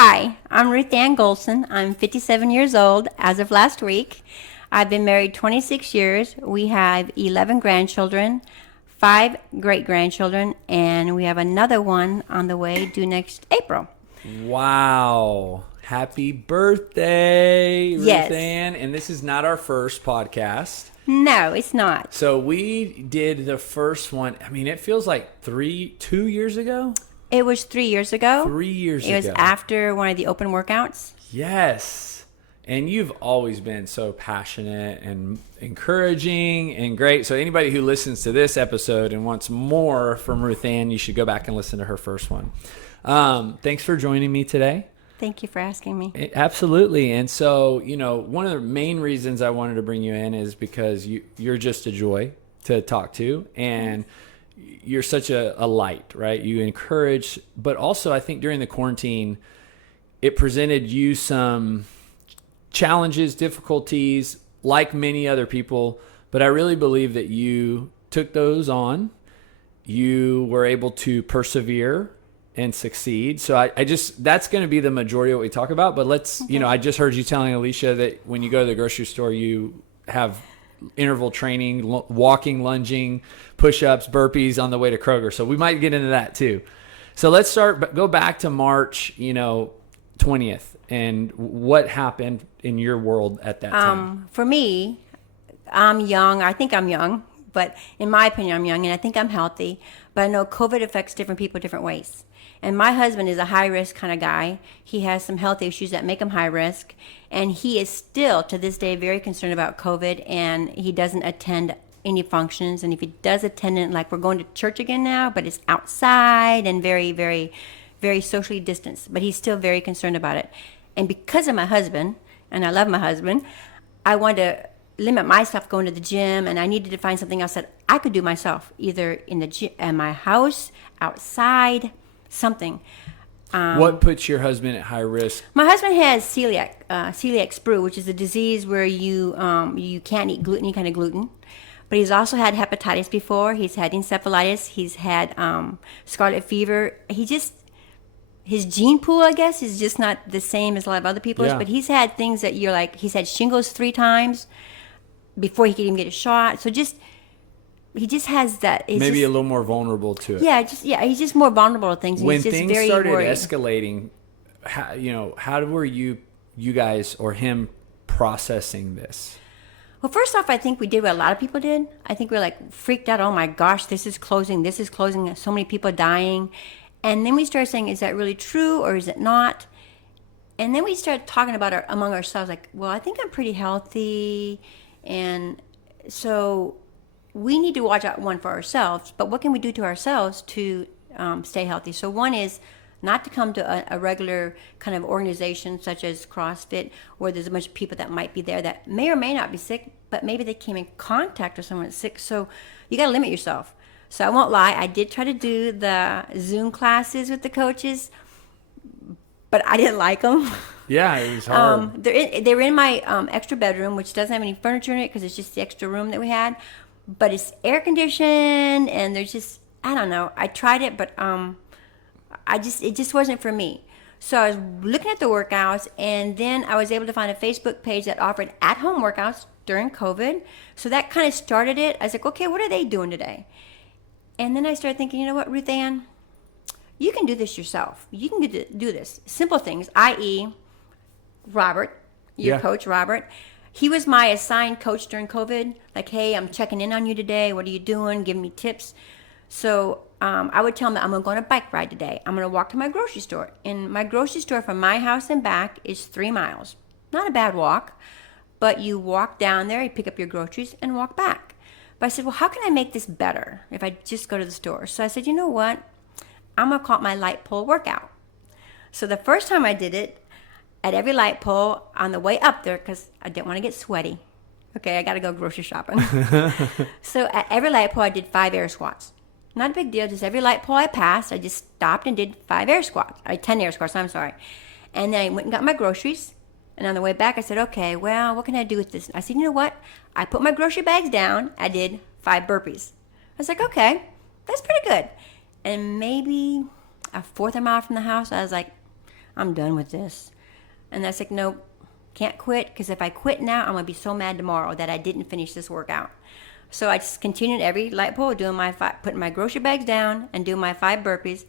Hi, I'm Ruth Gholsen. I'm 57 years old as of last week. I've been married 26 years. We have 11 grandchildren, 5 great-grandchildren, and we have another one on the way due next April. Wow. Happy birthday, Yes. Ruth Ann. And this is not our first podcast. No, it's not. So we did the first one. I mean, it feels like 2 years ago? It was 3 years ago. 3 years ago. It was after one of the open workouts. Yes. And you've always been so passionate and encouraging and great. So anybody who listens to this episode and wants more from Ruth Ann, you should go back and listen to her first one. Thanks for joining me today. Thank you for asking me. Absolutely. And so, one of the main reasons I wanted to bring you in is because you're just a joy to talk to, and you're such a light, right? You encourage, but also I think during the quarantine, it presented you some challenges, difficulties, like many other people, but I really believe that you took those on. You were able to persevere and succeed. So I just, that's going to be the majority of what we talk about. But let's, I just heard you telling Alicia that when you go to the grocery store, you have interval training, walking, lunging, push-ups, burpees on the way to Kroger. So we might get into that too. So let's go back to March, 20th, and what happened in your world at that time? For me, I'm young. I think I'm young, but in my opinion, I'm young, and I think I'm healthy. But I know COVID affects different people different ways. And my husband is a high-risk kind of guy. He has some health issues that make him high-risk. And he is still, to this day, very concerned about COVID. And he doesn't attend any functions. And if he does attend it, like we're going to church again now, but it's outside and very, very, very socially distanced. But he's still very concerned about it. And because of my husband, and I love my husband, I wanted to limit myself going to the gym. And I needed to find something else that I could do myself, either in the gym, at my house, outside, something. What puts your husband at high risk? My husband has celiac sprue, which is a disease where you can't eat any kind of gluten. But he's also had hepatitis before. He's had encephalitis. He's had scarlet fever. His gene pool, I guess, is just not the same as a lot of other people's. Yeah. But he's had things that you're like, he's had shingles 3 times before he could even get a shot. So he just has that. Maybe a little more vulnerable to it. Yeah, he's just more vulnerable to things. When he's just things very started worried. escalating, how were you guys or him processing this? Well, first off, I think we did what a lot of people did. I think we were like freaked out. Oh my gosh, this is closing. So many people dying. And then we started saying, is that really true or is it not? And then we started talking about among ourselves, like, well, I think I'm pretty healthy. And so we need to watch out, one, for ourselves, but what can we do to ourselves to stay healthy? So one is not to come to a regular kind of organization such as CrossFit, where there's a bunch of people that might be there that may or may not be sick, but maybe they came in contact with someone that's sick. So you got to limit yourself. So I won't lie, I did try to do the Zoom classes with the coaches, but I didn't like them. Yeah, it was hard. They're in my extra bedroom, which doesn't have any furniture in it because it's just the extra room that we had. But it's air conditioned, and there's just, I don't know. I tried it, but it just wasn't for me. So I was looking at the workouts, and then I was able to find a Facebook page that offered at-home workouts during COVID. So that kind of started it. I was like, okay, what are they doing today? And then I started thinking, you know what, Ruth Ann, you can do this yourself. You can do this. Simple things, i.e., Robert, your coach, Robert. He was my assigned coach during COVID. Like, hey, I'm checking in on you today. What are you doing? Giving me tips. So I would tell him that I'm going to go on a bike ride today. I'm going to walk to my grocery store. And my grocery store from my house and back is 3 miles. Not a bad walk, but you walk down there, you pick up your groceries, and walk back. But I said, well, how can I make this better if I just go to the store? So I said, you know what? I'm going to call it my light pole workout. So the first time I did it, at every light pole on the way up there, because I didn't want to get sweaty. Okay, I got to go grocery shopping. So at every light pole, I did 5 air squats. Not a big deal. Just every light pole I passed, I just stopped and did 10 air squats, I'm sorry. And then I went and got my groceries. And on the way back, I said, okay, well, what can I do with this? I said, you know what? I put my grocery bags down. I did 5 burpees. I was like, okay, that's pretty good. And maybe a fourth of a mile from the house, I was like, I'm done with this. And I was like, nope, can't quit, because if I quit now, I'm going to be so mad tomorrow that I didn't finish this workout. So I just continued every light pole, putting my grocery bags down and doing my 5 burpees.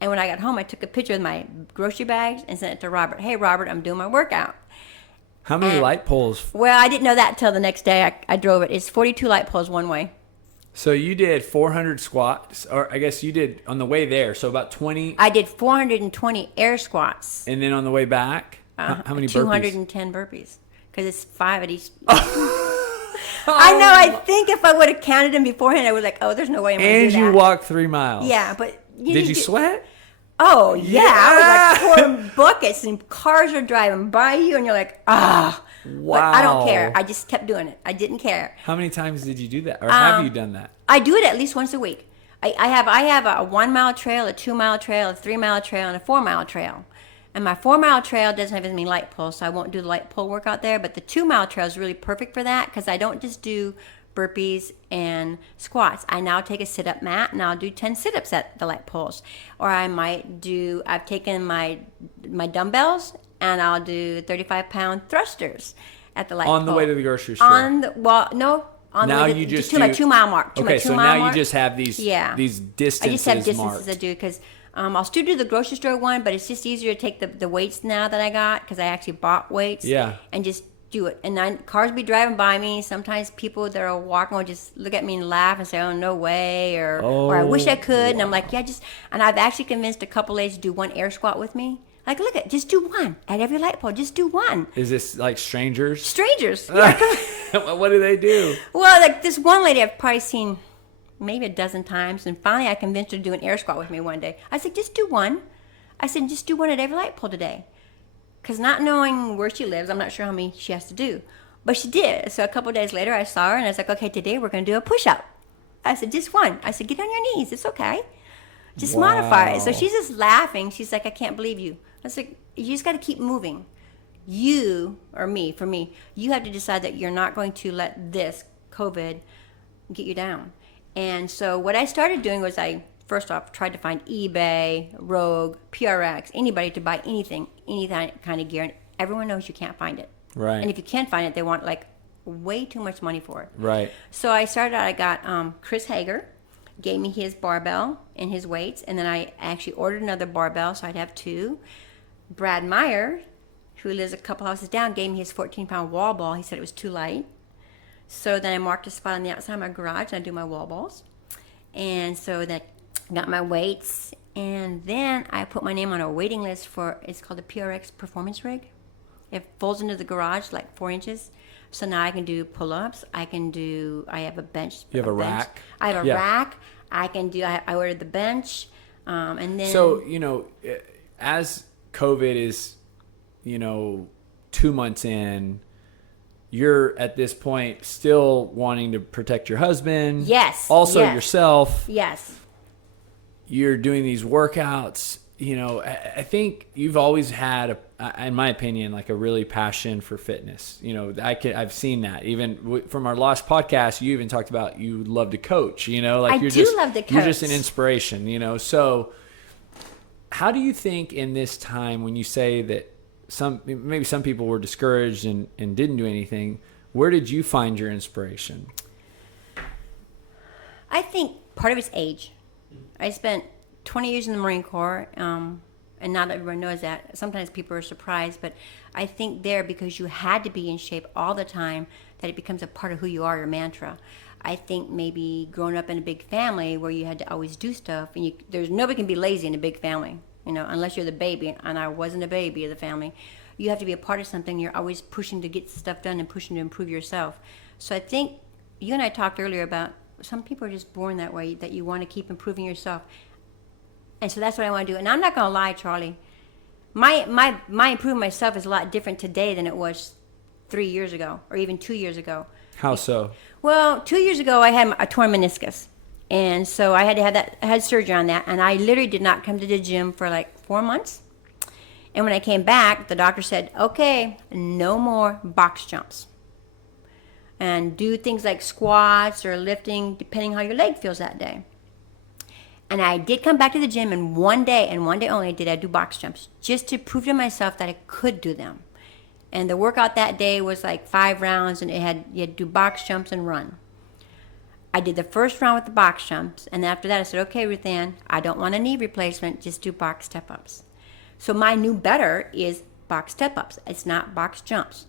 And when I got home, I took a picture of my grocery bags and sent it to Robert. Hey, Robert, I'm doing my workout. How many light poles? Well, I didn't know that until the next day. I drove it. It's 42 light poles one way. So you did 400 squats, or I guess you did on the way there, so about 20. I did 420 air squats. And then on the way back, how many burpees? 210 burpees, because it's 5 at each. I know. I think if I would have counted them beforehand, I would like, oh, there's no way I'm going to do that. And you walked 3 miles. Yeah, but did you sweat? Oh yeah, I was like pouring buckets, and cars are driving by you, and you're like, ah. Wow. But I don't care. I just kept doing it. I didn't care. How many times did you do that, or have you done that? I do it at least once a week. I have a 1 mile trail, a 2 mile trail, a 3 mile trail, and a 4 mile trail. And my 4 mile trail doesn't have as many light poles, so I won't do the light pole workout there. But the 2 mile trail is really perfect for that, because I don't just do burpees and squats. I now take a sit-up mat, and I'll do 10 sit-ups at the light poles. Or I've taken my dumbbells, and I'll do 35-pound thrusters at the light pole. On the way to the grocery store? On the way to my 2 mile mark. Okay, so now you just have these distances I just have distances marked. I do, because I'll still do the grocery store one, but it's just easier to take the weights now that I got, because I actually bought weights. Yeah. And just do it. And then cars be driving by me. Sometimes people that are walking will just look at me and laugh and say, oh, no way, or I wish I could. Wow. And I'm like, yeah, and I've actually convinced a couple ladies to do 1 air squat with me. Like, look just do 1 at every light pole. Just do 1. Is this like strangers? Strangers. Yeah. What do they do? Well, like this one lady I've probably seen maybe a dozen times, and finally I convinced her to do an air squat with me one day. I said, just do 1. I said, just do 1 at every light pole today. Because not knowing where she lives, I'm not sure how many she has to do. But she did. So a couple of days later, I saw her, and I was like, okay, today we're going to do a push-up. I said, just 1. I said, get on your knees. It's okay. Just modify it. So she's just laughing. She's like, I can't believe you. I was like, you just got to keep moving. You, or me, for me, you have to decide that you're not going to let this COVID get you down. And so what I started doing was first off, tried to find eBay, Rogue, PRX, anybody to buy anything, any kind of gear. And everyone knows you can't find it. Right. And if you can't find it, they want like way too much money for it. Right. So I got Chris Hager, gave me his barbell and his weights. And then I actually ordered another barbell, so I'd have 2. Brad Meyer, who lives a couple houses down, gave me his 14-pound wall ball. He said it was too light. So then I marked a spot on the outside of my garage, and I do my wall balls. And so then I got my weights, and then I put my name on a waiting list it's called the PRX Performance Rig. It folds into the garage like 4 inches. So now I can do pull-ups. I have a bench. You have a rack? I have a rack. I ordered the bench. And then. So, as COVID is, 2 months in, you're at this point still wanting to protect your husband. Yes. Also yourself. Yes. You're doing these workouts. I think you've always had, in my opinion, like a really passion for fitness. I've seen that. Even from our last podcast, you even talked about you love to coach. I love to coach. You're just an inspiration. So how do you think in this time, when you say that maybe some people were discouraged and didn't do anything, where did you find your inspiration? I think part of it's age. I spent 20 years in the Marine Corps, and not everyone knows that. Sometimes people are surprised, but I think because you had to be in shape all the time, that it becomes a part of who you are, your mantra. I think maybe growing up in a big family where you had to always do stuff, and nobody can be lazy in a big family, unless you're the baby, and I wasn't a baby of the family. You have to be a part of something. You're always pushing to get stuff done and pushing to improve yourself. So I think you and I talked earlier about some people are just born that way, that you want to keep improving yourself. And so that's what I want to do. And I'm not going to lie, Charlie. My improving myself is a lot different today than it was 3 years ago or even 2 years ago. How so? Well, 2 years ago, I had a torn meniscus. And so I had to have I had surgery on that. And I literally did not come to the gym for like 4 months. And when I came back, the doctor said, okay, no more box jumps. And do things like squats or lifting, depending how your leg feels that day. And I did come back to the gym, and one day only did I do box jumps, just to prove to myself that I could do them. And the workout that day was like 5 rounds, and you had to do box jumps and run. I did the first round with the box jumps, and after that I said, okay, Ruth Ann, I don't want a knee replacement, just do box step-ups. So my new better is box step-ups. It's not box jumps.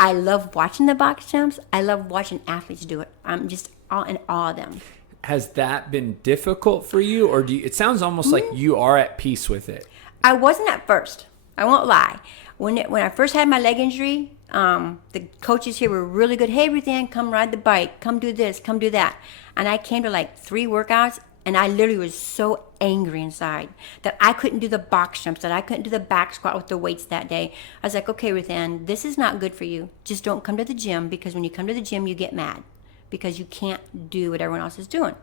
I love watching the box jumps. I love watching athletes do it. I'm just all in awe of them. Has that been difficult for you, or it sounds almost like you are at peace with it? I wasn't at first. I won't lie. When I first had my leg injury, the coaches here were really good. Hey, Ruth Ann, come ride the bike. Come do this. Come do that. And I came to like 3 workouts, and I literally was so angry inside that I couldn't do the box jumps, that I couldn't do the back squat with the weights that day. I was like, okay, Ruth Ann, this is not good for you. Just don't come to the gym, because when you come to the gym, you get mad because you can't do what everyone else is doing.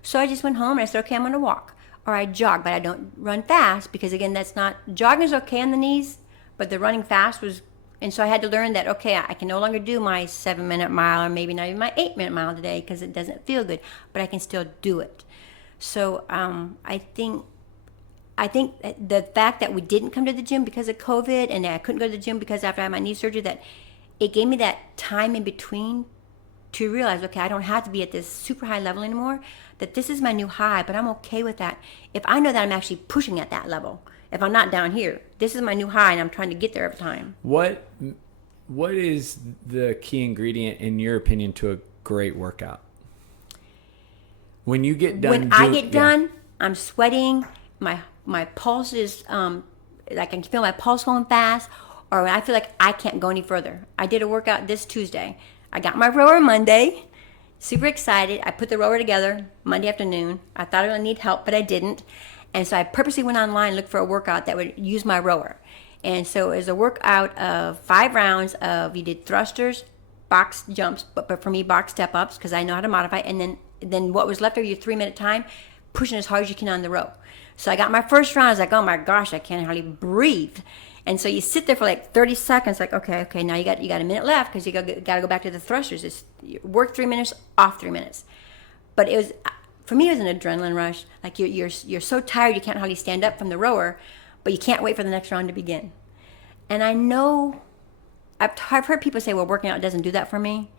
So I just went home and I said, okay, I'm going to walk. Or I jog, but I don't run fast, because again, jogging's okay on the knees, but the running fast was, and so I had to learn that, okay, I can no longer do my 7-minute mile, or maybe not even my 8-minute mile today, because it doesn't feel good, but I can still do it. So I think the fact that we didn't come to the gym because of COVID, and I couldn't go to the gym because after I had my knee surgery, that it gave me that time in between to realize, okay, I don't have to be at this super high level anymore, that this is my new high, but I'm okay with that. If I know that I'm actually pushing at that level, if I'm not down here, this is my new high, and I'm trying to get there every time. What is the key ingredient, in your opinion, to a great workout? When you get done, when I get done, I'm sweating. My pulse is I can feel my pulse going fast, or when I feel like I can't go any further. I did a workout this Tuesday. I got my rower Monday. Super excited. I put the rower together Monday afternoon. I thought I would need help, but I didn't. And so I purposely went online and looked for a workout that would use my rower. And so it was a workout of 5 rounds of, you did thrusters, box jumps, but for me, box step-ups, because I know how to modify. And then what was left of your 3-minute time, pushing as hard as you can on the row. So I got my first round. I was like, oh my gosh, I can't hardly breathe. And so you sit there for like 30 seconds, like, okay, now you got a minute left, because you got to go back to the thrusters. It's work 3 minutes, off 3 minutes. But it was, for me, it was an adrenaline rush. Like you're so tired you can't hardly stand up from the rower, but you can't wait for the next round to begin. And I know, I've heard people say, well, working out doesn't do that for me,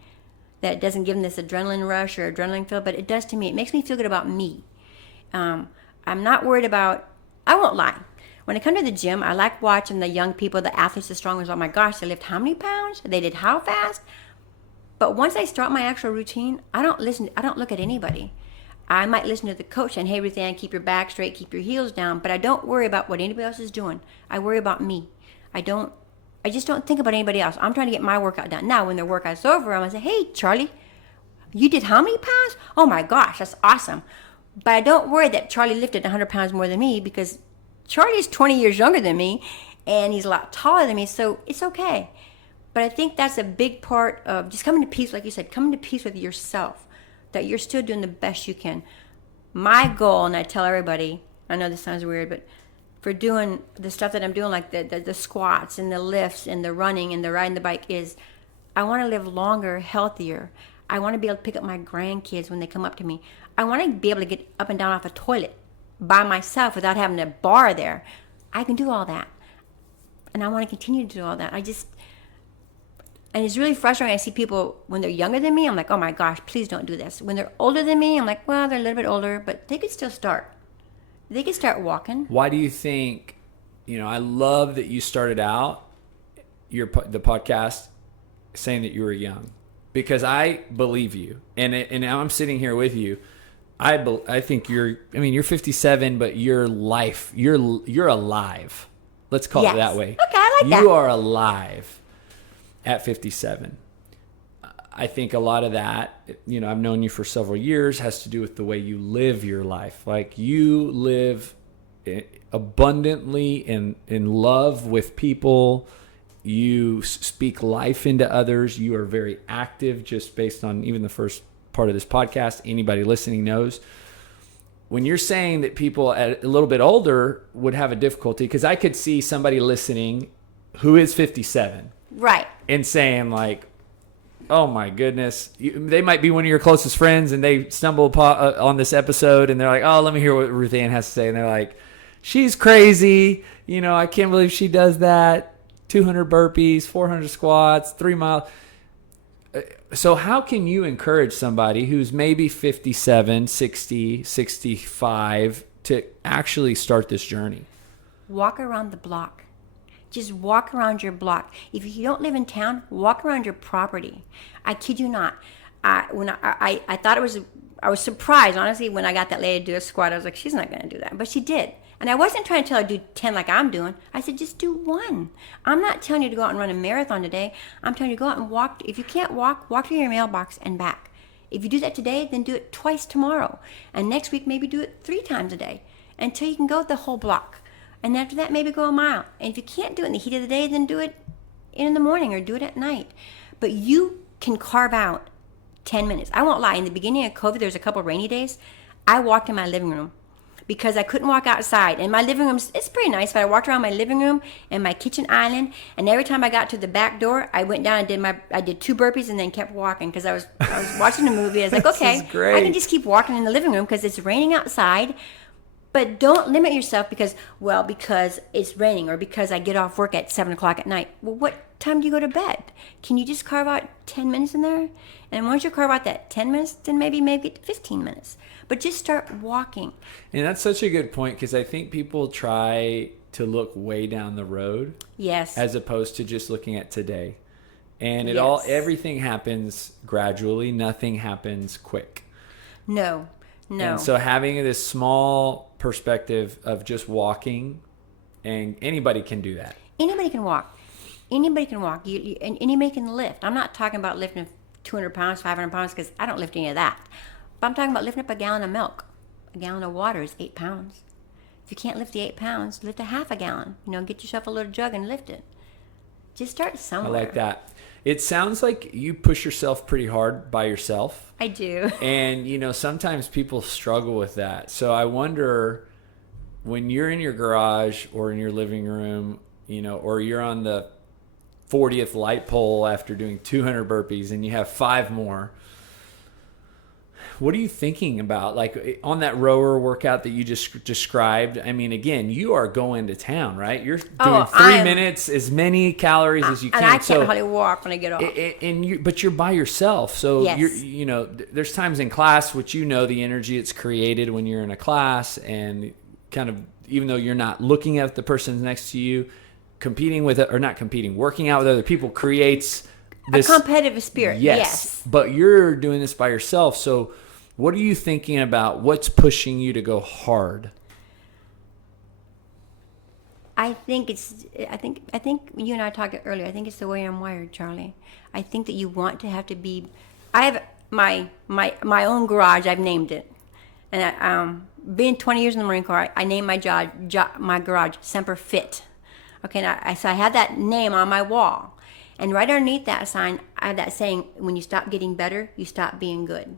that it doesn't give them this adrenaline rush or adrenaline feel, but it does to me. It makes me feel good about me. I'm not worried about, I won't lie. When I come to the gym, I like watching the young people, the athletes, the strong ones. Oh my gosh, they lift how many pounds? They did how fast? But once I start my actual routine, I don't look at anybody. I might listen to the coach and, hey, Ruth Ann, keep your back straight, keep your heels down, but I don't worry about what anybody else is doing. I worry about me. I just don't think about anybody else. I'm trying to get my workout done. Now, when their workout's over, I'm going to say, hey, Charlie, you did how many pounds? Oh my gosh, that's awesome. But I don't worry that Charlie lifted 100 pounds more than me, because Charlie's 20 years younger than me, and he's a lot taller than me, so it's okay. But I think that's a big part of just coming to peace, like you said, coming to peace with yourself, that you're still doing the best you can. My goal, and I tell everybody, I know this sounds weird, but for doing the stuff that I'm doing, like the squats and the lifts and the running and the riding the bike, is I want to live longer, healthier. I want to be able to pick up my grandkids when they come up to me. I want to be able to get up and down off a toilet by myself without having a bar there. I can do all that. And I want to continue to do all that. And it's really frustrating. I see people, when they're younger than me, I'm like, oh my gosh, please don't do this. When they're older than me, I'm like, well, they're a little bit older, but they could still start. They could start walking. Why do you think, I love that you started out the podcast saying that you were young, because I believe you. And now I'm sitting here with you. I think you're 57, but you're alive. Let's call it that way. Okay, I like that. You are alive at 57. I think a lot of that, I've known you for several years, has to do with the way you live your life. Like, you live abundantly in love with people. You speak life into others. You are very active, just based on even the first part of this podcast. Anybody listening knows. When you're saying that people at a little bit older would have a difficulty, because I could see somebody listening who is 57. Right. And saying, like, oh my goodness, they might be one of your closest friends, and they stumble upon on this episode, and they're like, oh, let me hear what Ruth Ann has to say, and they're like, she's crazy. I can't believe she does that. 200 burpees, 400 squats, 3 miles. So how can you encourage somebody who's maybe 57, 60, 65 to actually start this journey? Walk around the block. Just walk around your block. If you don't live in town, walk around your property. I kid you not. I thought it was, I was surprised, honestly, when I got that lady to do a squat. I was like, she's not going to do that. But she did. And I wasn't trying to tell her to do 10 like I'm doing. I said, just do 1. I'm not telling you to go out and run a marathon today. I'm telling you to go out and walk. If you can't walk to your mailbox and back. If you do that today, then do it twice tomorrow. And next week, maybe do it 3 times a day until you can go the whole block. And after that, maybe go a mile. And if you can't do it in the heat of the day, then do it in the morning or do it at night. But you can carve out 10 minutes. I won't lie. In the beginning of COVID, there was a couple rainy days. I walked in my living room because I couldn't walk outside. And my living room, it's pretty nice, but I walked around my living room and my kitchen island. And every time I got to the back door, I went down and I did 2 burpees and then kept walking because I was watching a movie. I was like, okay, I can just keep walking in the living room because it's raining outside. But don't limit yourself because it's raining or because I get off work at 7 o'clock at night. Well, what time do you go to bed? Can you just carve out 10 minutes in there? And once you carve out that 10 minutes, then maybe make it 15 minutes. But just start walking. And that's such a good point because I think people try to look way down the road. Yes. As opposed to just looking at today. And everything happens gradually. Nothing happens quick. No. And so having this small perspective of just walking, and anybody can do that. Anybody can walk. Anybody can walk. And anybody can lift. I'm not talking about lifting 200 pounds, 500 pounds, because I don't lift any of that. But I'm talking about lifting up a gallon of milk. A gallon of water is 8 pounds. If you can't lift the 8 pounds, lift a half a gallon. Get yourself a little jug and lift it. Just start somewhere. I like that. It sounds like you push yourself pretty hard by yourself. I do. And, sometimes people struggle with that. So I wonder, when you're in your garage or in your living room, or you're on the 40th light pole after doing 200 burpees and you have 5 more, what are you thinking about? Like on that rower workout that you just described, I mean, again, you are going to town, right? You're doing 3 minutes, as many calories as you can. And I can't hardly walk when I get off. But you're by yourself. So, yes. There's times in class, which the energy it's created when you're in a class, and kind of, even though you're not looking at the person next to you, working out with other people creates this a competitive spirit. Yes. But you're doing this by yourself. So what are you thinking about? What's pushing you to go hard? I think you and I talked earlier. I think it's the way I'm wired, Charlie. I think that you want to have to be. I have my own garage. I've named it, and being 20 years in the Marine Corps, I named my garage Semper Fit. Okay, so I have that name on my wall, and right underneath that sign, I have that saying: "When you stop getting better, you stop being good."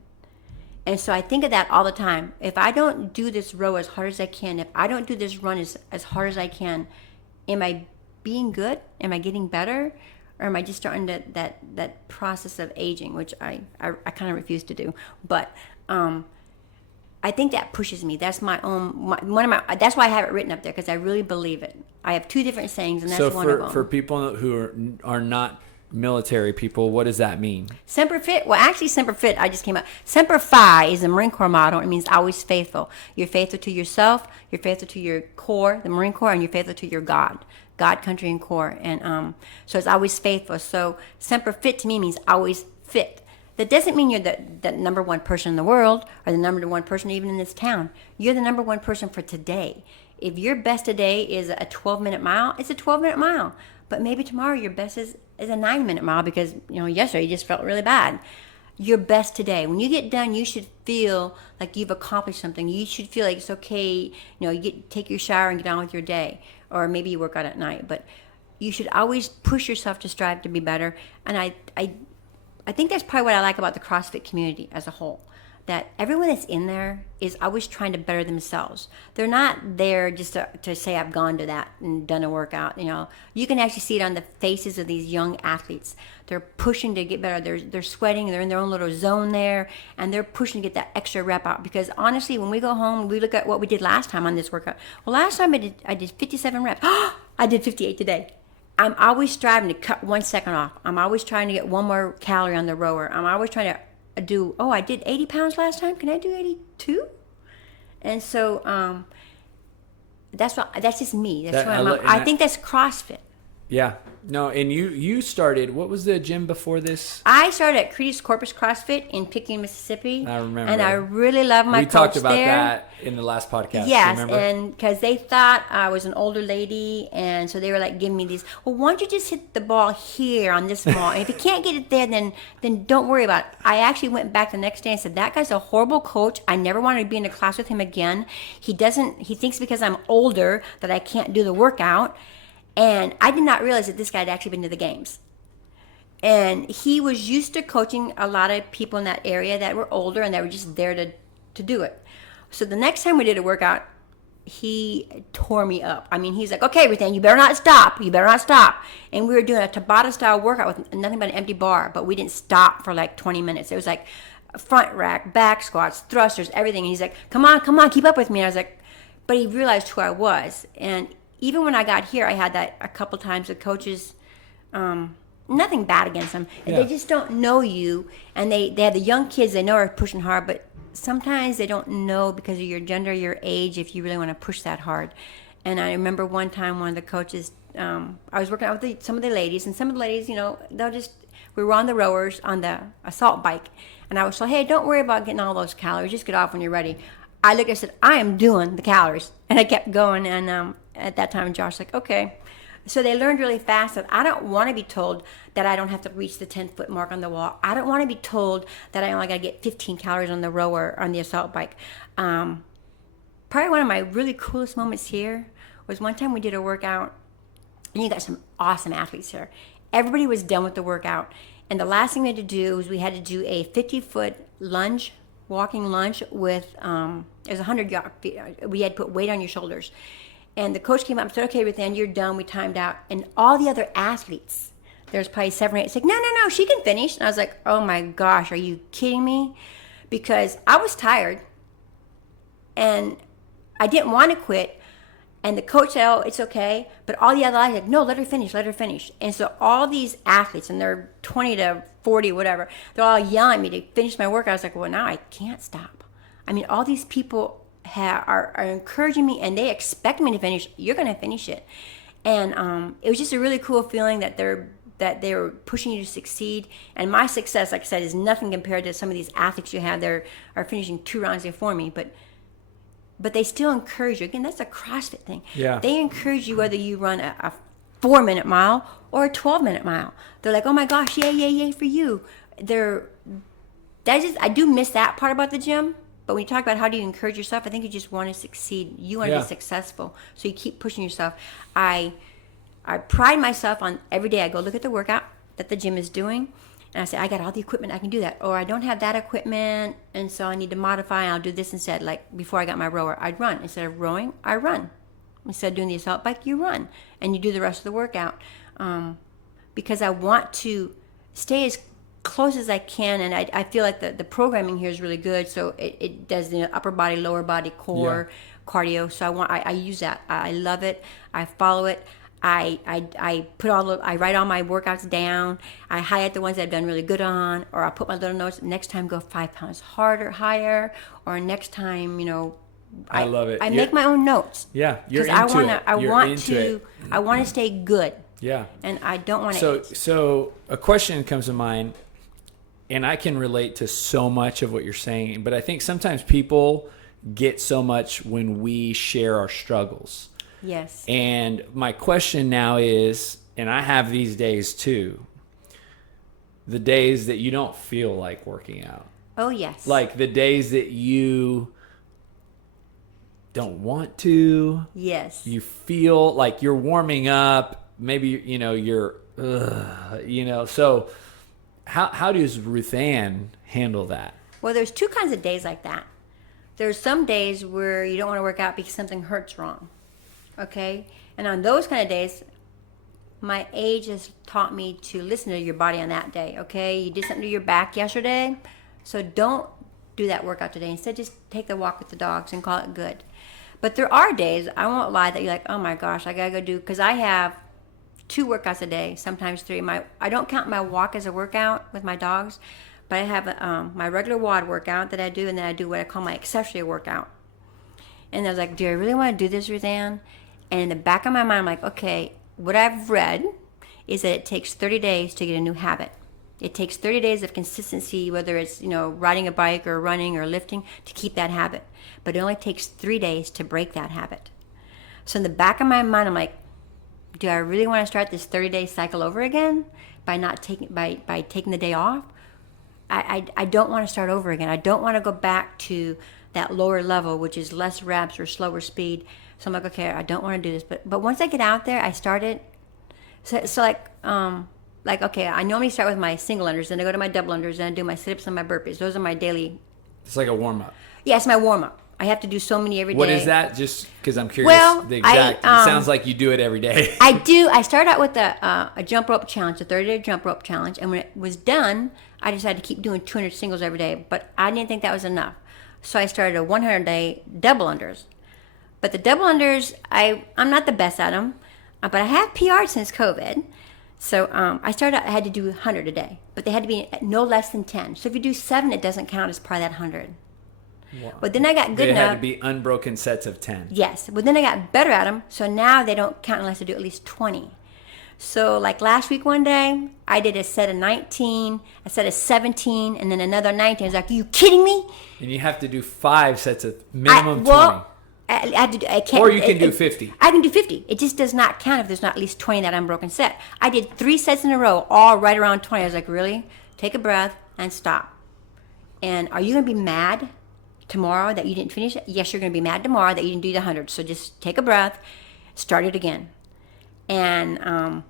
And so I think of that all the time. If I don't do this row as hard as I can, if I don't do this run as hard as I can, am I being good? Am I getting better? Or am I just starting that process of aging, which I kind of refuse to do. But I think that pushes me. That's that's why I have it written up there, because I really believe it. I have 2 different sayings, and that's one of them. So for people who are not military people, what does that mean? Semper Fit? Well, actually, Semper Fit, I just came up. Semper Fi is the Marine Corps motto. It means always faithful. You're faithful to yourself, you're faithful to your Corps, the Marine Corps, and you're faithful to your God, country, and Corps. And so it's always faithful. So Semper Fit to me means always fit. That doesn't mean you're the number 1 person in the world or the number 1 person even in this town. You're the number 1 person for today. If your best today is a 12-minute mile, it's a 12-minute mile. But maybe tomorrow your best is a 9-minute mile because, yesterday you just felt really bad. Your best today. When you get done, you should feel like you've accomplished something. You should feel like it's okay. Take your shower and get on with your day. Or maybe you work out at night. But you should always push yourself to strive to be better. And I think that's probably what I like about the CrossFit community as a whole. that everyone that's in there is always trying to better themselves. They're not there just to say, I've gone to that and done a workout. You can actually see it on the faces of these young athletes. They're pushing to get better. They're sweating. They're in their own little zone there, and they're pushing to get that extra rep out. Because honestly, when we go home, we look at what we did last time on this workout. Well, last time I did 57 reps. I did 58 today. I'm always striving to cut 1 second off. I'm always trying to get one more calorie on the rower. I'm always trying to I did 80 pounds last time. Can I do 82? And so that's just me. That's what I think that's CrossFit. Yeah. No, and you started, what was the gym before this? I started at Creed's Corpus CrossFit in Picking, Mississippi. I remember. And I really love my coach there. We talked about that in the last podcast. Yes, remember? And because they thought I was an older lady, and so they were like giving me these, well, why don't you just hit the ball here on this ball? And if you can't get it there, then don't worry about it. I actually went back the next day and said, that guy's a horrible coach. I never wanted to be in a class with him again. He thinks because I'm older that I can't do the workout. And I did not realize that this guy had actually been to the games. And he was used to coaching a lot of people in that area that were older and that were just there to do it. So the next time we did a workout, he tore me up. I mean, he's like, okay, everything, you better not stop. You better not stop. And we were doing a Tabata-style workout with nothing but an empty bar, but we didn't stop for like 20 minutes. It was like front rack, back squats, thrusters, everything. And he's like, come on, keep up with me. And I was like, but he realized who I was. And even when I got here, I had that a couple times with coaches, nothing bad against them. And They just don't know you. And they have the young kids they know are pushing hard, but sometimes they don't know because of your gender, your age, if you really want to push that hard. And I remember one time one of the coaches, I was working out with some of the ladies, and some of the ladies, we were on the rowers on the assault bike. And I was like, hey, don't worry about getting all those calories. Just get off when you're ready. I looked and said, I am doing the calories. And I kept going. And at that time, Josh was like, okay. So they learned really fast that I don't want to be told that I don't have to reach the 10-foot mark on the wall. I don't want to be told that I only got to get 15 calories on the rower, on the assault bike. Probably one of my really coolest moments here was one time we did a workout, and you got some awesome athletes here. Everybody was done with the workout. And the last thing we had to do was we had to do a 50-foot lunge, walking lunge with, it was 100 yards. We had to put weight on your shoulders. And the coach came up and said, okay, Ruth Ann, you're done. We timed out. And all the other athletes, there's probably 7 or 8, said, no, she can finish. And I was like, oh my gosh, are you kidding me? Because I was tired and I didn't want to quit. And the coach said, oh, it's okay. But all the other athletes said, no, let her finish. And so all these athletes, and they're 20 to 40, whatever, they're all yelling at me to finish my workout. I was like, well, now I can't stop. I mean, all these people are encouraging me, and they expect me to finish. You're going to finish it. And it was just a really cool feeling that they're pushing you to succeed. And my success, like I said, is nothing compared to some of these athletes you have that are finishing 2 rounds before me. But they still encourage you. Again, that's a CrossFit thing. Yeah. They encourage you whether you run a 4-minute mile or a 12-minute mile. They're like, oh my gosh, yay for you. I do miss that part about the gym. But when you talk about how do you encourage yourself, I think you just want to succeed. You want to be successful. So you keep pushing yourself. I pride myself on every day I go look at the workout that the gym is doing. And I say, I got all the equipment, I can do that. Or I don't have that equipment, and so I need to modify, and I'll do this instead. Like before I got my rower, I'd run. Instead of rowing, I run. Instead of doing the assault bike, you run. And you do the rest of the workout. Because I want to stay as close as I can, and I feel like the programming here is really good. So it does the upper body, lower body, core, cardio. So I use that. I love it. I follow it. I write all my workouts down. I highlight the ones that I've done really good on, or I'll put my little notes. Next time, go 5 pounds harder, higher, or next time, I love it. I make my own notes. Yeah, you're into it. I want to stay good. Yeah, and I don't want to. So a question comes to mind, and I can relate to so much of what you're saying, but I think sometimes people get so much when we share our struggles. Yes. And my question now is, and I have these days too, the days that you don't feel like working out. Oh, yes. Like the days that you don't want to. Yes. You feel like you're warming up. Maybe, so how does Ruth Ann handle that? Well, there's two kinds of days like that. There's some days where you don't want to work out because something hurts wrong. Okay? And on those kind of days, my age has taught me to listen to your body on that day. Okay? You did something to your back yesterday, so don't do that workout today. Instead, just take the walk with the dogs and call it good. But there are days, I won't lie, that you're like, oh my gosh, I gotta go do, because I have 2 workouts a day, sometimes 3. I don't count my walk as a workout with my dogs, but I have my regular WOD workout that I do, and then I do what I call my accessory workout. And I was like, do I really want to do this, Ruth Ann? And in the back of my mind, I'm like, okay, what I've read is that it takes 30 days to get a new habit. It takes 30 days of consistency, whether it's, riding a bike or running or lifting, to keep that habit. But it only takes 3 days to break that habit. So in the back of my mind, I'm like, do I really want to start this 30-day cycle over again by taking the day off? I don't want to start over again. I don't want to go back to that lower level, which is less reps or slower speed. So I'm like, okay, I don't want to do this. But once I get out there, I started. So okay, I normally start with my single unders, then I go to my double unders, then I do my sit-ups and my burpees. Those are my daily. It's like a warm-up. Yeah, it's my warm-up. I have to do so many every day. What is that? Just because I'm curious. Well, the exact. It sounds like you do it every day. I do. I start out with a jump rope challenge, a 30-day jump rope challenge, and when it was done, I decided to keep doing 200 singles every day. But I didn't think that was enough, so I started a 100-day double unders. But the double unders, I'm not the best at them, but I have PR'd since COVID. So I had to do 100 a day, but they had to be no less than 10. So if you do 7, it doesn't count as part of that 100. Wow. But then I got good enough. They had to be unbroken sets of 10. Yes, but then I got better at them, so now they don't count unless I do at least 20. So like last week one day, I did a set of 19, a set of 17, and then another 19. I was like, are you kidding me? And you have to do 5 sets of minimum 20. I can't. Or you can do 50. I can do 50. It just does not count if there's not at least 20 that unbroken set. I did 3 sets in a row, all right around 20. I was like, really? Take a breath and stop. And are you going to be mad tomorrow that you didn't finish it? Yes, you're going to be mad tomorrow that you didn't do the 100. So just take a breath, start it again. And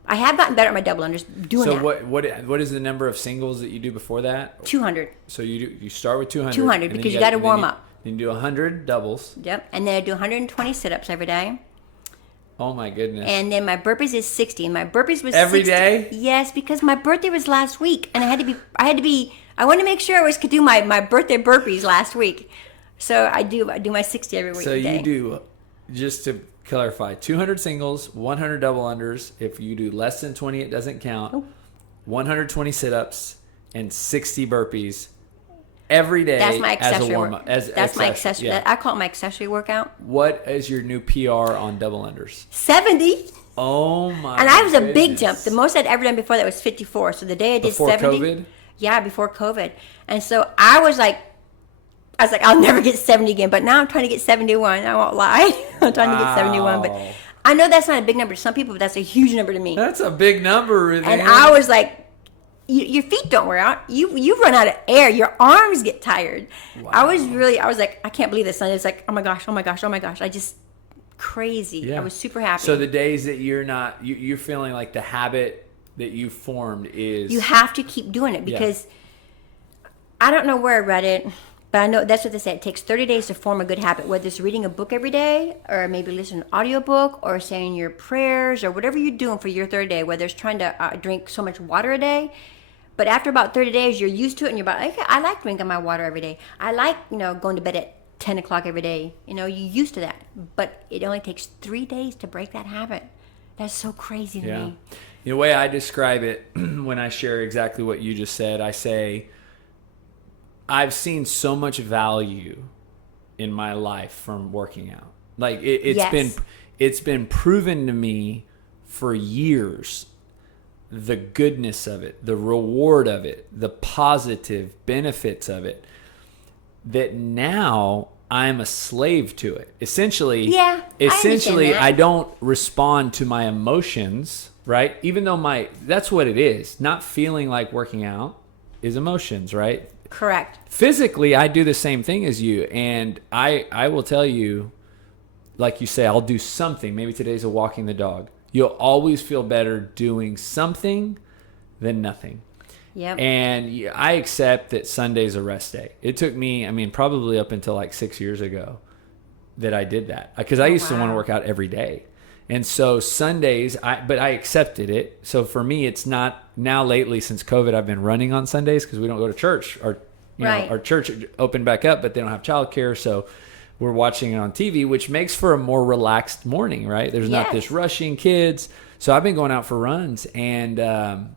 I have gotten better at my double unders doing that. So what is the number of singles that you do before that? 200. So you start with 200. 200 because you got to warm up. Then you do 100 doubles. Yep. And then I do 120 sit-ups every day. Oh my goodness. And then my burpees is 60. And my burpees was every 60. day? Yes, because my birthday was last week, and I wanted to make sure I could do my birthday burpees last week. So I do my 60 every week. So you do, just to clarify, 200 singles, 100 double unders. If you do less than 20, it doesn't count. Oh. 120 sit-ups and 60 burpees every day. That's my accessory as a warm-up. That's my accessory. Yeah. I call it my accessory workout. What is your new PR on double unders? 70. Oh my! And I was goodness. a big jump. The most I'd ever done before that was 54. So the day I did before 70. COVID? Yeah, before COVID. And so I was like, I'll never get 70 again. But now I'm trying to get 71. I won't lie. I'm trying to get 71. But I know that's not a big number to some people, but that's a huge number to me. That's a big number, Ruth. And I was like, your feet don't wear out. You run out of air. Your arms get tired. Wow. I was like, I can't believe this. And it's like, oh my gosh. I just crazy. Yeah. I was super happy. So the days that you're feeling like the habit that you formed is you have to keep doing it because I don't know where I read it, but I know that's what they say. It takes 30 days to form a good habit, whether it's reading a book every day or maybe listening to an audiobook or saying your prayers or whatever you're doing for your third day, whether it's trying to drink so much water a day. But after about 30 days, you're used to it and you're about, okay, I like drinking my water every day. I like, going to bed at 10 o'clock every day. You're used to that. But it only takes 3 days to break that habit. That's so crazy to me. The way I describe it when I share exactly what you just said, I say, I've seen so much value in my life from working out. Like it's been proven to me for years, the goodness of it, the reward of it, the positive benefits of it, that now I'm a slave to it. Essentially, I don't respond to my emotions, right? Even though that's what it is. Not feeling like working out is emotions, right? Correct. Physically, I do the same thing as you. And I will tell you, like you say, I'll do something. Maybe today's a walking the dog. You'll always feel better doing something than nothing. Yep. And I accept that Sunday's a rest day. It took me, I mean, probably up until like 6 years ago that I did that, because I used to want to work out every day. And so Sundays, but I accepted it. So for me, it's not now. Lately, since COVID, I've been running on Sundays because we don't go to church. Our church opened back up, but they don't have childcare, so we're watching it on TV, which makes for a more relaxed morning, right? There's not this rushing kids. So I've been going out for runs, and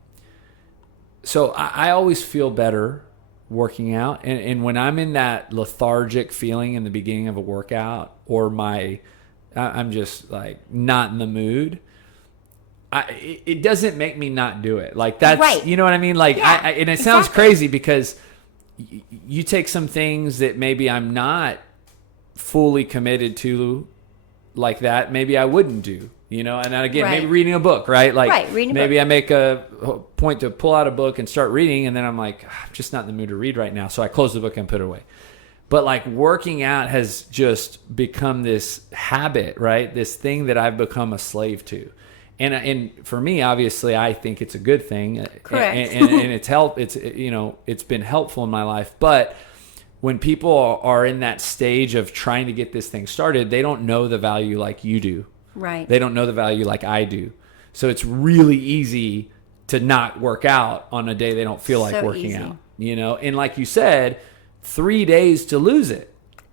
so I always feel better working out. And when I'm in that lethargic feeling in the beginning of a workout, or I'm just like not in the mood, it doesn't make me not do it. Like that's, right. You know what I mean? Like, and it sounds crazy because you take some things that maybe I'm not fully committed to like that. Maybe I wouldn't do, and then again, maybe reading a book, right? Like maybe I make a point to pull out a book and start reading, and then I'm like, I'm just not in the mood to read right now. So I close the book and put it away. But like working out has just become this habit, right? This thing that I've become a slave to. And for me, obviously, I think it's a good thing. Correct. And it's been helpful in my life. But when people are in that stage of trying to get this thing started, they don't know the value like you do. Right. They don't know the value like I do. So it's really easy to not work out on a day they don't feel like working out. And like you said, 3 days to lose it.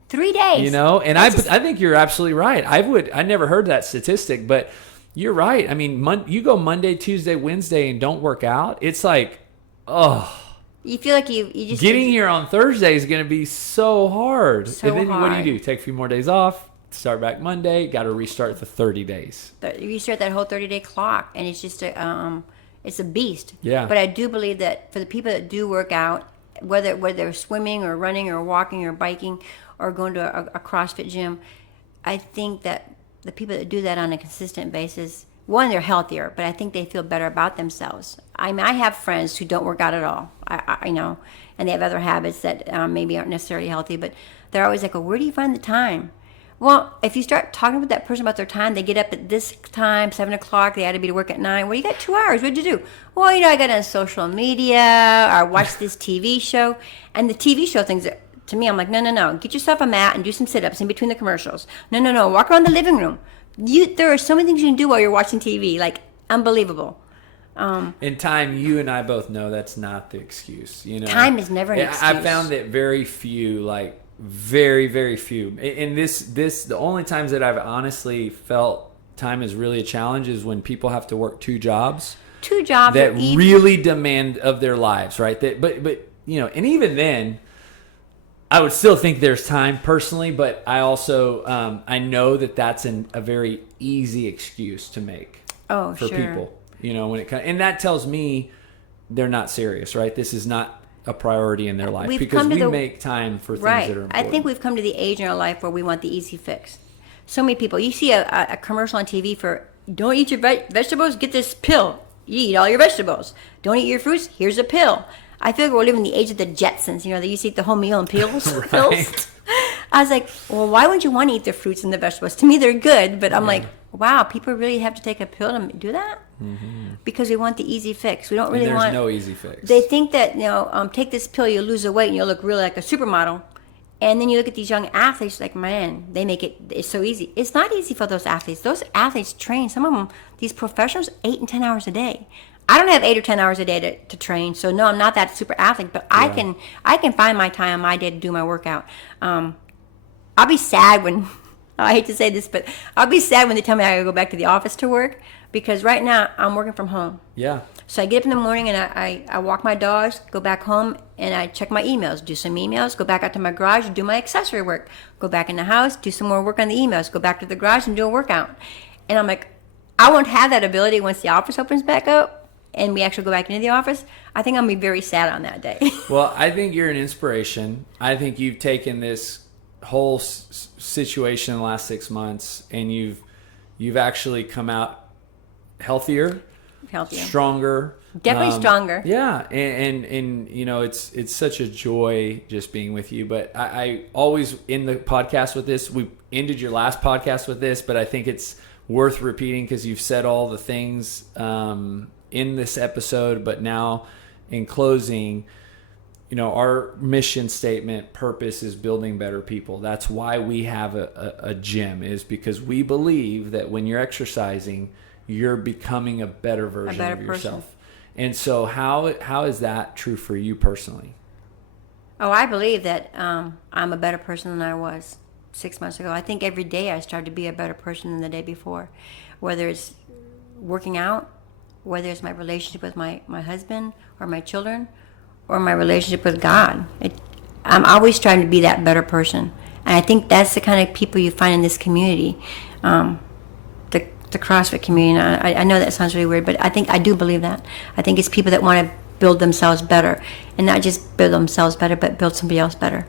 3 days. And I think you're absolutely right. I never heard that statistic, but you're right. I mean, you go Monday, Tuesday, Wednesday and don't work out. It's like, you feel like you just getting here on Thursday is going to be so hard. So and then hard. what do? Take a few more days off, start back Monday, got to restart the 30 days. You start that whole 30-day clock, and it's just it's a beast. Yeah. But I do believe that for the people that do work out, whether they're swimming or running or walking or biking or going to a CrossFit gym, I think that the people that do that on a consistent basis, one, they're healthier, but I think they feel better about themselves. I mean, I have friends who don't work out at all, I know, and they have other habits that maybe aren't necessarily healthy, but they're always like, well, where do you find the time? Well, if you start talking with that person about their time, they get up at this time, 7 o'clock, they had to be to work at 9. Well, you got 2 hours. What'd you do? Well, I got on social media, or I watched this TV show. And the TV show things, to me, I'm like, no. Get yourself a mat and do some sit-ups in between the commercials. No. Walk around the living room. There are so many things you can do while you're watching TV. Like, unbelievable. In time, you and I both know that's not the excuse. Time is never an excuse. I found that very few, like, very, very few. And the only times that I've honestly felt time is really a challenge is when people have to work 2 jobs. 2 jobs that really demand of their lives, right? But and even then, I would still think there's time personally, but I also I know that that's a very easy excuse to make for people. When it comes, and that tells me they're not serious, right? This is not a priority in their life because we make time for things that are important. I think we've come to the age in our life where we want the easy fix. So many people, you see a commercial on TV for don't eat your vegetables, get this pill. You eat all your vegetables. Don't eat your fruits, here's a pill. I feel like we're living in the age of the Jetsons. They used to eat the whole meal in pills. Right. Pills. I was like, well, why would you want to eat the fruits and the vegetables? To me, they're good, but I'm like, wow, people really have to take a pill to do that? Mm-hmm. Because we want the easy fix. We don't really want. There's no easy fix. They think that take this pill, you'll lose the weight and you'll look really like a supermodel. And then you look at these young athletes, like, man, they make it's so easy. It's not easy for those athletes. Those athletes train, some of them, these professionals, 8 and 10 hours a day. I don't have 8 or 10 hours a day to train, so no, I'm not that super athlete. But I can find my time on my day to do my workout. I'll be sad when I hate to say this, but I'll be sad when they tell me I gotta go back to the office to work, because right now I'm working from home. Yeah. So I get up in the morning and I walk my dogs, go back home, and I check my emails, do some emails, go back out to my garage and do my accessory work, go back in the house, do some more work on the emails, go back to the garage and do a workout. And I'm like, I won't have that ability once the office opens back up and we actually go back into the office. I think I'm going to be very sad on that day. Well, I think you're an inspiration. I think you've taken this whole situation in the last 6 months and you've actually come out healthier, stronger, definitely stronger. Yeah, and it's such a joy just being with you. But I always end the podcast with this. We ended your last podcast with this, but I think it's worth repeating because you've said all the things in this episode. But now in closing, our mission statement, purpose is building better people. That's why we have a gym, is because we believe that when you're exercising, you're becoming a better version of yourself. Person. And so how is that true for you personally? Oh, I believe that I'm a better person than I was 6 months ago. I think every day I start to be a better person than the day before, whether it's working out, whether it's my relationship with my husband or my children, or my relationship with God. I'm always trying to be that better person. And I think that's the kind of people you find in this community, the CrossFit community. I know that sounds really weird, but I do believe that. I think it's people that want to build themselves better, and not just build themselves better, but build somebody else better.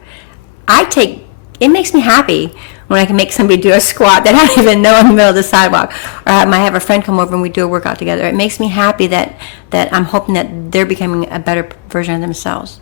It makes me happy when I can make somebody do a squat that I don't even know in the middle of the sidewalk, or I might have a friend come over and we do a workout together. It makes me happy that I'm hoping that they're becoming a better version of themselves.